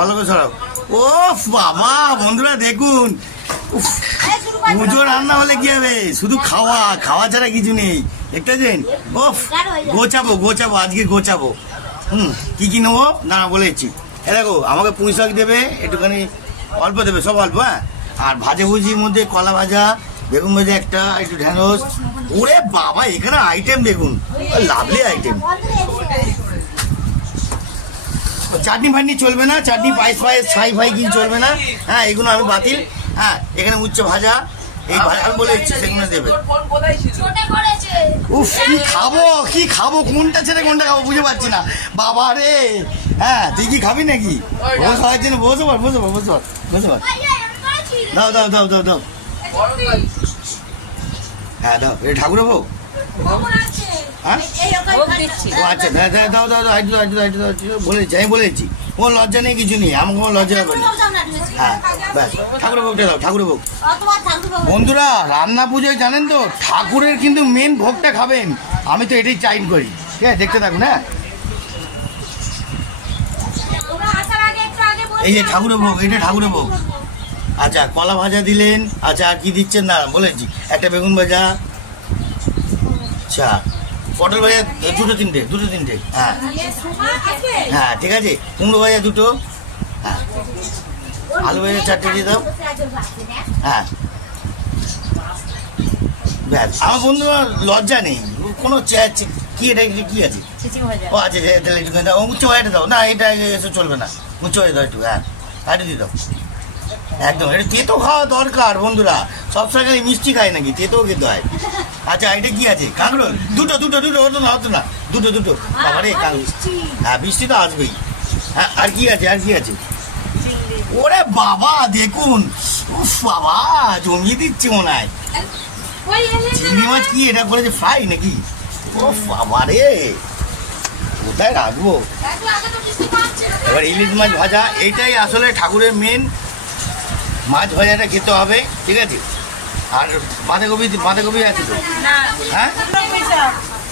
ভালো করে সরাও। ও বাবা বন্ধুরা দেখুন, পুজো রান্না হলে কি হবে, শুধু খাওয়া খাওয়া ছাড়া কিছু নেই। দেখতেছেন? ওফ, গোছাবো আজকে গোছাবো। কি নেবো না বলেছি। দেখো আমাকে পুঁই শাক দেবে, একটুখানি অল্প দেবে, সব অল্প। হ্যাঁ, আর ভাজা ভুজির মধ্যে কলা ভাজা, বেগুন ভাজা একটা, একটু ঢ্যাঁড়স। ওরে বাবা এখানে আইটেম দেখুন, লাভলি আইটেম। চাটনি ফাটনি চলবে না, চাটনি পায়েস ছাই ফাই কিছু চলবে না। হ্যাঁ, এগুলো আমি বাতিল। হ্যাঁ, এখানে উচ্চ ভাজা, এই ভাজা আমি বলে দিচ্ছি সেগুলো দেবে। উফ, কি খাবো কোনটা ছেড়ে কোনটা খাবো বুঝে পাচ্ছি না বাবা রে। হ্যাঁ, তুই কি খাবি নাকি? বসে পার। দাও। হ্যাঁ দাও, এটা ঠাকুর ভোগ। আচ্ছা দাও বলেছি, আমি বলেছি কোনো লজ্জা নেই, কিছু নেই, আমার কোনো লজ্জা হবে না। হ্যাঁ ব্যাস, ঠাকুরের ভোগটা দাও, ঠাকুরের ভোগ। বন্ধুরা রান্না পুজোয় জানেন তো ঠাকুরের কিন্তু মেন ভোগটা খাবেন, আমি তো এটাই চাইন করি। ঠিক আছে, দেখতে থাকুন। হ্যাঁ, এই যে ঠাকুরের ভোগ, এটা ঠাকুরের ভোগ। আচ্ছা, কলা ভাজা দিলেন। আচ্ছা, আর কি দিচ্ছেন না বলেছি, একটা বেগুন ভাজা। আচ্ছা, পটল ভাজা দুটো তিনটে। হ্যাঁ ঠিক আছে, কুমড়ো ভাজা দুটো। হ্যাঁ, আলু ভাজা 4টে দিয়ে দাও। হ্যাঁ ব্যাস, আমার বন্ধুরা লজ্জা নেই কোনো। কি এটা কি আছে? ও আচ্ছা, তাহলে একটু উচ্চ ভাজাটা দাও না, এটা এসব চলবে না, উচ্চ ভাজা দাও একটু। হ্যাঁ, এটা দিয়ে দাও একদম। এটা তেতো খাওয়া দরকার বন্ধুরা, সবসময় মিষ্টি খায় নাকি, তেতো খেতে হয়। আচ্ছা, এটা কি আছে? কাঁকরোল দুটো হতো না দুটো। বাবারে হ্যাঁ, বৃষ্টি তো আসবেই। হ্যাঁ, আর কি আছে? ওরে বাবা দেখুন, উফ বাবা জমিয়ে দিচ্ছে মনে হয়। চিংড়ি মাছ কি এটা করেছে ফ্রাই নাকি? ও বাবা রে, কোথায় রাখবো এবার? ইলিশ মাছ ভাজা, এইটাই আসলে ঠাকুরের মেন। মাছ ভাজাটা খেতে হবে, ঠিক আছে। আর বাঁধাকপি আছে তো? হ্যাঁ,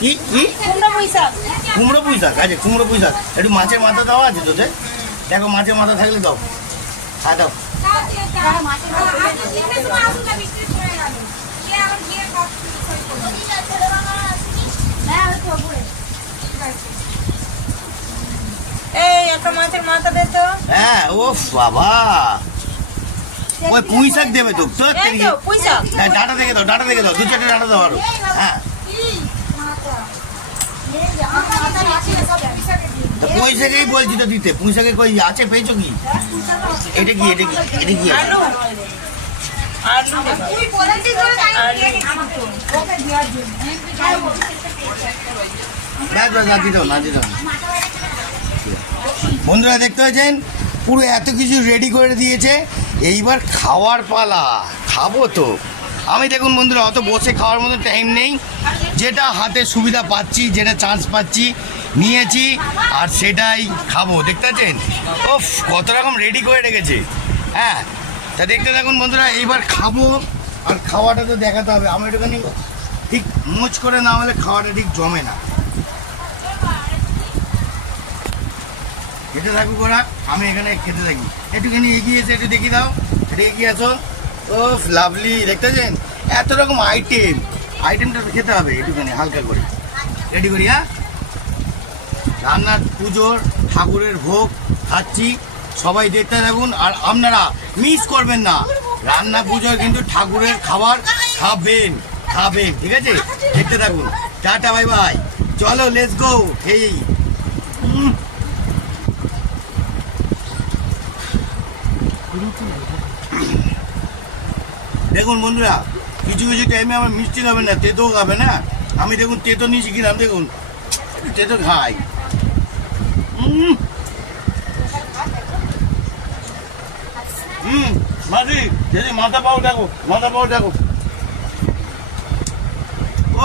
কি কুমড়ো পুঁই শাক আছে, কুমড়ো পুঁই শাক। একটু মাছের মাথা দেওয়া আছে তোদের? দেখো মাছের মাথা থাকলে দাও। হ্যাঁ দাও। হ্যাঁ, ও বাবা ওই পুঁই শাক দেবে তো? হ্যাঁ, ডাটা থেকে দাও, 2-4টে ডাটা দাও আরো। হ্যাঁ, পুঁই শাকেই বলছি তো দিতে। পুঁই শাকে কই আছে, পেয়েছো কি? এটা কি বন্ধুরা দেখতে পাচ্ছেন পুরো এত কিছু রেডি করে দিয়েছে, এইবার খাওয়ার পালা। খাবো তো আমি। দেখুন বন্ধুরা, অত বসে খাওয়ার মতো টাইম নেই, যেটা হাতে সুবিধা পাচ্ছি, যেটা চান্স পাচ্ছি নিয়েছি, আর সেটাই খাবো। দেখতে পাচ্ছেন ওফ, কত রকম রেডি করে রেখেছে। হ্যাঁ, তা দেখতে থাকুন বন্ধুরা, এইবার খাবো। আর খাওয়াটা তো দেখাতে হবে, আমি একটুখানি ঠিক মুচ করে না হলে খাওয়াটা ঠিক জমে না। খেতে থাকুক ওরা, আমি এখানে খেতে থাকি। একটুখানি এগিয়ে এসে একটু দেখি দাও, এটা এগিয়ে আসো। ও লাভলি, দেখতেছেন এত রকম আইটেমটা খেতে হবে, একটুখানি হালকা করে রেডি করি। হ্যাঁ, রান্নার পুজোর ঠাকুরের ভোগ খাচ্ছি, সবাই দেখতে থাকুন। আর আপনারা মিস করবেন না, রান্না পুজোর কিন্তু ঠাকুরের খাবার খাবেন, ঠিক আছে? দেখতে থাকুন। টাটা, বাই বাই, চলো লেটস গো। এই দেখুন বন্ধুরা, কিছু টাইমে আমার মিষ্টি খাবে না, তেতো খাবে না। আমি দেখুন তেতো নিয়ে শিখিলাম, দেখুন তেতো খাই। মাঝি যদি মাথা পাও দেখো, ও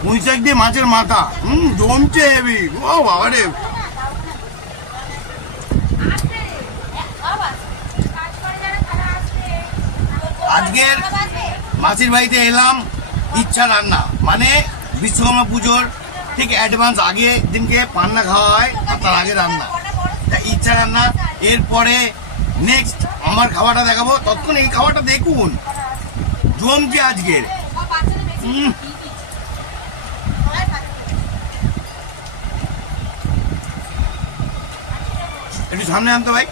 পুঁই শাক দিয়ে মাছের মাথা, জমছে হেবি। ও বাবা রে, আজকের মাসির বাড়িতে এলাম ইচ্ছা রান্না, মানে বিশ্বকর্মা পুজোর ঠিক অ্যাডভান্স আগে দিনকে পান্না খাওয়া হয়, আর তার আগে রান্না। তা ইচ্ছা এরপরে নেক্সট আমার খাবারটা দেখাবো, ততক্ষণ এই খাবারটা দেখুন জমছে আজকের। একটু সামনে আনতো ভাই।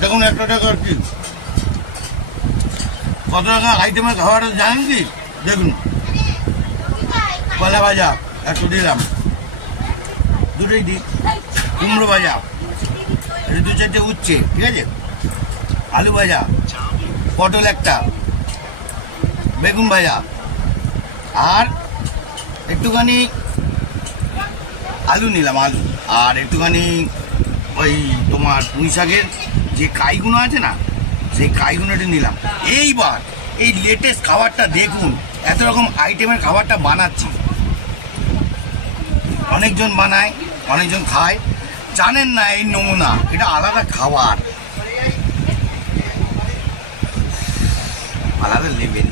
দেখুন একটা টাকা কি কত টাকা আইটেমের খাবারটা জানেন কি? দেখুন কলা ভাজা একটু দিলাম, দুটোই দিই, কুমড়ো ভাজা, দু চারটে উচ্ছে, ঠিক আছে, আলু ভাজা, পটল একটা, বেগুন ভাজা, আর একটুখানি আলু নিলাম, আলু, আর একটুখানি ওই তোমার পুঁই শাকের যে কাইগুলো আছে না, সেই কাইগুলোটা নিলাম। এইবার এই লেটেস্ট খাবারটা দেখুন, এত রকম আইটেমের খাবারটা বানাচ্ছি। অনেকজন বানায়, অনেকজন খায়, জানেন না এই নমুনা, এটা আলাদা খাবার, আলাদা লেভেল।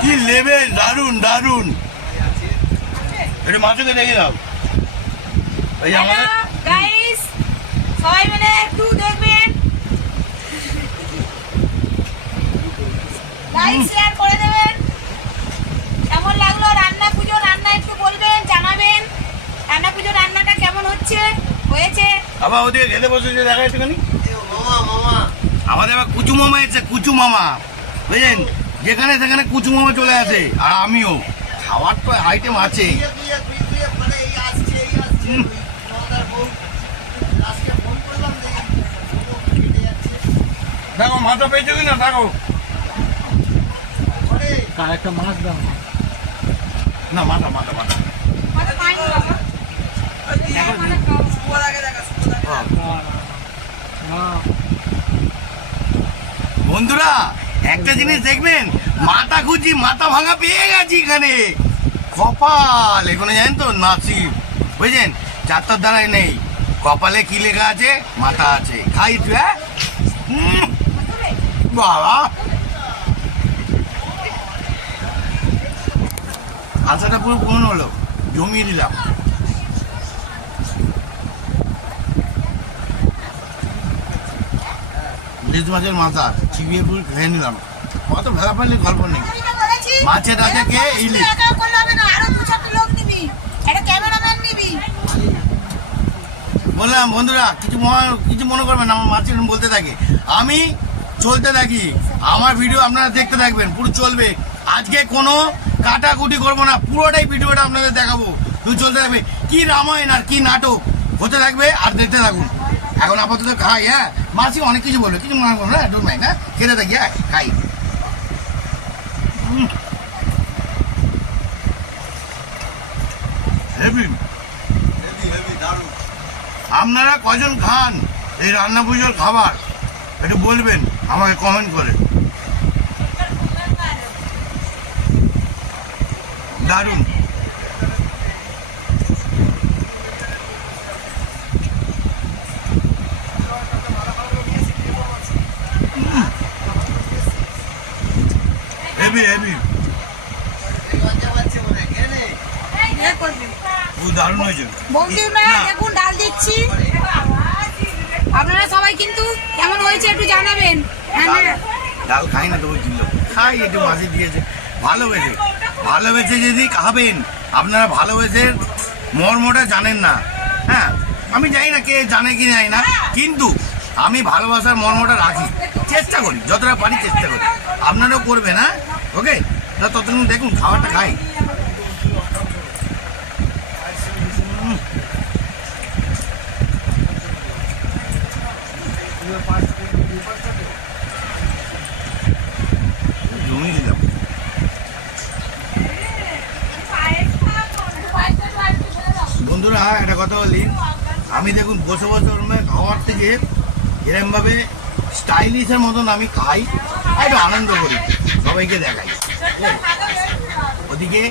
কি লেভেল, দারুন দারুন। এটা মাছকে দেখে দাও। গাইস সবাই মিলে একটু দেখবেন, লাইক শেয়ার করে দেবেন। কেমন লাগলো রান্না পুজো? রান্না একটু বলবেন, জানাবেন রান্না পুজো রান্নাটা কেমন হয়েছে। আবার ওদিকে খেতে বসেছে, দেখা একটুখানি। আমাদের আবার কুচু মামা এসেছে, কুচু মামা, বুঝলেন, যেখানে সেখানে কুচু মামা চলে আসে, আর আমিও। খাওয়ার তো আইটেম আছে। দেখো মাথা পেয়েছো কিনা, দেখো একটা মাছ দাও না, মাথা মাথা মাথা বন্ধুরা একটা জিনিস দেখবেন, মাথা খুঁজি, মাথা ভাঙা পেয়ে গেছি এখানে। কপাল এখানে জানেন তো, নাসিব, বুঝলেন, চারটার দ্বারাই নেই, কপালে কি লেখা আছে? মাথা আছে। খাই একটু, হ্যাঁ বাবা, আশাটা পুরো পূরণ হলো, জমিয়ে দিলাম। ইলিশ মাছের মাথা চিবিয়ে পুরো খেয়ে নিলাম। কত ভেড়া পারলে গল্প নেই। মাছের রাতে কে ইলিশ। বললাম বন্ধুরা কিছু মনে করবেন, আমার মাছের বলতে থাকে, আমি চলতে থাকি, আমার ভিডিও আপনারা দেখতে থাকবেন, পুরো চলবে। আজকে কোনো কাটাকুটি করবো না, পুরোটাই ভিডিওটা আপনাদের দেখাবো, তুই চলতে থাকবে। কি রামায়ণ আর কি নাটক হতে থাকবে, আর দেখতে থাকুন। এখন আপাতত খাই। হ্যাঁ, মাসি অনেক কিছু বলবে, কিছু মনে করবো না, ডোন্ট মাইন্ড। হ্যাঁ, খেতে থাকি, হ্যাঁ খাই। আপনারা কজন খান এই রান্না পুজোর খাবার, একটু বলবেন আমাকে কমেন্ট করে। দারুণ। হেভি হেভি, দারুণ হয়েছে। বন্ধুরা দেখুন ডাল দিচ্ছি, আপনারা সবাই কিন্তু কেমন হয়েছে একটু জানাবেন। ডাল খাই না, তবু দিল খাই, একটু মাঝে দিয়েছে, ভালোবেসে। ভালোবেসে যদি খাবেন, আপনারা ভালোবেসে মর্মটা জানেন না। হ্যাঁ, আমি জানি না কে জানে কি জানি না, কিন্তু আমি ভালোবাসার মর্মটা রাখি, চেষ্টা করি, যতটা পারি চেষ্টা করি। আপনারাও করবেন, হ্যাঁ ওকে। তা ততক্ষণ দেখুন খাবারটা খাই। জমিয়ে দিলাম। বন্ধুরা একটা কথা বলি, আমি দেখুন বসে বসে খাওয়ার থেকে এরকম ভাবে স্টাইলিশের মতন আমি খাই, একটু আনন্দ করি, সবাইকে দেখাই। ওদিকে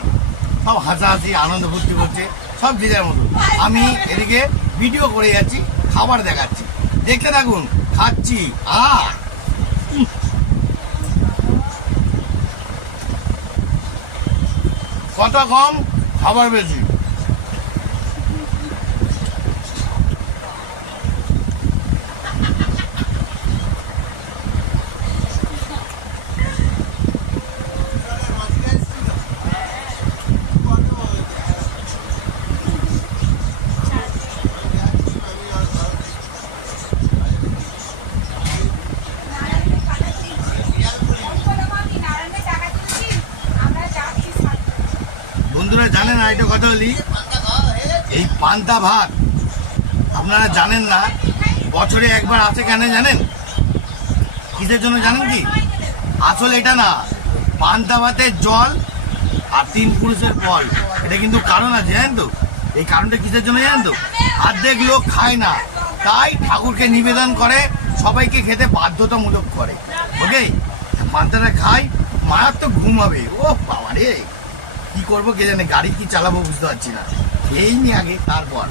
সব হাসাহাসি আনন্দ ফুর্তি করছে, সব যে যার মতো। আমি এদিকে ভিডিও করে যাচ্ছি, খাবার দেখাচ্ছি, দেখতে থাকুন। খাচ্ছি, কত কম খাবার বেশি। বন্ধুরা জানেন না, এটা কথা বলি, এই পান্তা ভাত আপনারা জানেন না বছরে একবার আসে কেন জানেন? কিসের জন্য জানেন কি? আসলে এটা না, পান্তা ভাতের জল আর 3 পুরুষের ফল, এটা কিন্তু কারণ আছে জানেন তো? এই কারণটা কিসের জন্য জানেন তো? অর্ধেক লোক খায় না, তাই ঠাকুরকে নিবেদন করে, সবাইকে খেতে বাধ্যতামূলক করে। ওকে, পান্তাটা খাই, মায়ের তো ঘুম হবে। ও বাবা রে, কি করবো কে জানে, গাড়ি কি চালাবো বুঝতে পারছি না। খেয়েই নি আগে, তারপর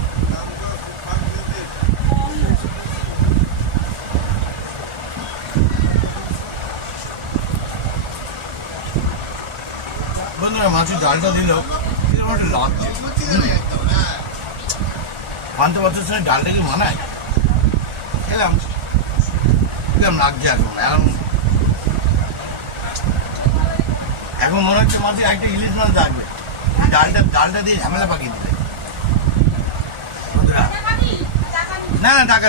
বন্ধুরা মাছের ডালটা দিল লাগছে। পান্তা ভাতের সঙ্গে ডালটা কি মানায়? খেলাম লাগছে এখন মনে হচ্ছে মাঝে একটা ইলিশ মাছ থাকবে, ডালটা দিয়ে ঝামেলা পাকিয়ে দিলে। বন্ধুরা না টাকা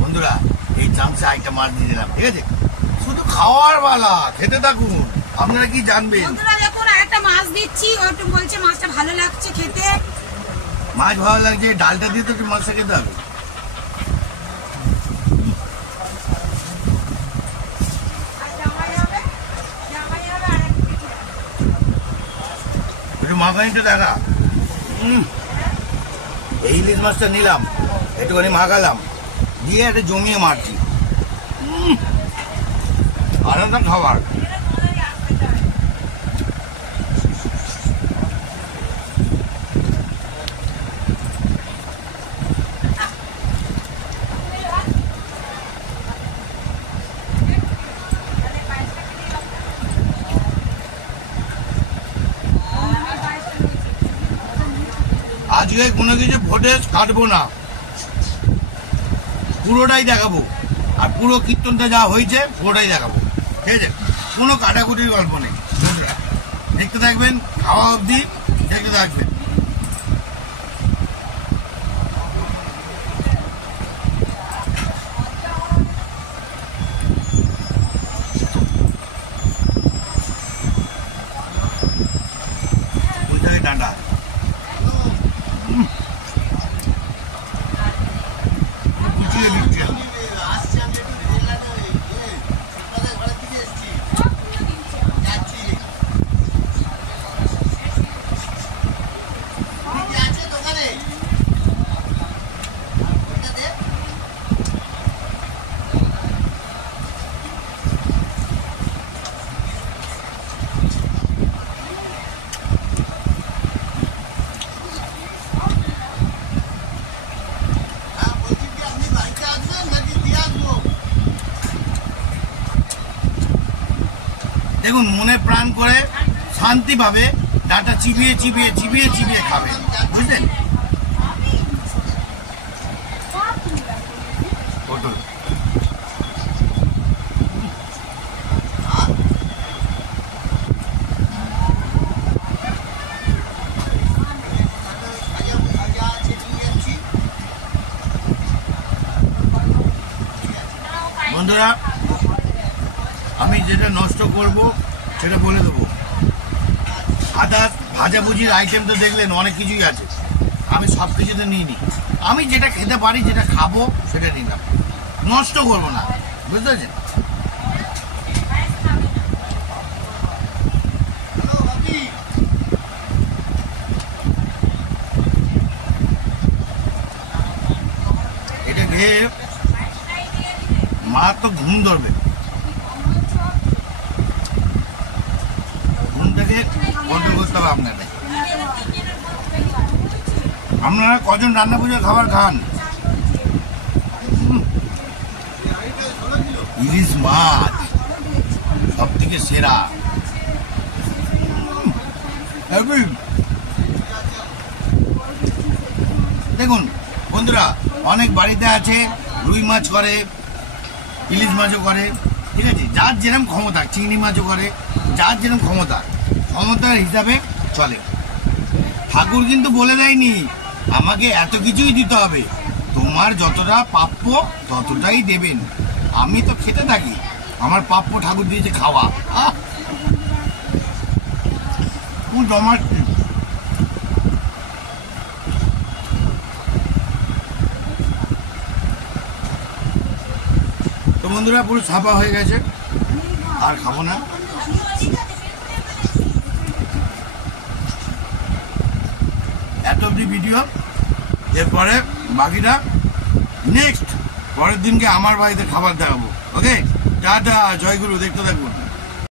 বন্ধুরা, এই চামচে একটা মাছ দিয়ে দিলাম, ঠিক আছে? শুধু খাওয়ার বালা, খেতে থাকুন। আপনারা কি জানবেন? দেখুন একটা মাছ দিচ্ছি, ওটা বলছে মাছটা ভালো লাগছে খেতে। মাছ ভালো লাগছে, ডালটা দিয়ে তো মাছটা খেতে হবে। মাখানিটা দেখা, এই ইলিশ মাছটা নিলাম, একটুখানি মাখালাম, দিয়ে একটা জমিয়ে মারছি, আলাদা খাবার। আজকে কোনো কিছু ফুটেজ কাটবো না, পুরোটাই দেখাবো, আর পুরো কীর্তনটা যা হয়েছে পুরোটাই দেখাবো, ঠিক আছে? কোনো কাটাকুটির গল্প নেই। দেখতে থাকবেন, খাওয়া অবধি দেখতে থাকবেন। ডান্ডা গুছিয়ে দিচ্ছে। দেখুন, মনে প্রাণ করে শান্তি পাবে, ডাটা চিবিয়ে চিবিয়ে চিবিয়ে চিবিয়ে খাবে, বুঝলেন? বন্ধুরা, আমি যেটা নষ্ট করব সেটা বলে দেবো। আদার ভাজাভুজির আইটেম তো দেখলেন অনেক কিছুই আছে, আমি সব কিছুতে নিইনি। আমি যেটা খেতে পারি, যেটা খাবো সেটা নিলাম, নষ্ট করবো না, বুঝতে পারছেন? এটা খেয়ে মা তো ঘুম ধরবে। করতে হবে আপনাদের। আপনারা কজন রান্না পুজোর খাবার খান? ইলিশ মাছ সব থেকে সেরা। দেখুন বন্ধুরা, অনেক বাড়িতে আছে রুই মাছ করে, ইলিশ মাছও করে, ঠিক আছে, যার যেরকম ক্ষমতা, চিংড়ি মাছও করে, যার যেরকম ক্ষমতার হিসাবে চলে। ঠাকুর কিন্তু বলে দেয়নি আমাকে এত কিছুই দিতে হবে, তোমার যতটা প্রাপ্য ততটাই দেবেন। আমি তো খেতে থাকি, আমার প্রাপ্য ঠাকুর দিয়েছে খাওয়া। জমাচ্ছি। তো বন্ধুরা পুরো ছাপা হয়ে গেছে, আর খাবো না। এত অবধি ভিডিও, এরপরে বাকিটা নেক্সট পরের দিনকে আমার বাড়িতে খাবার দেখাবো। ওকে, টাটা, জয়গুরু, দেখতে থাকবো।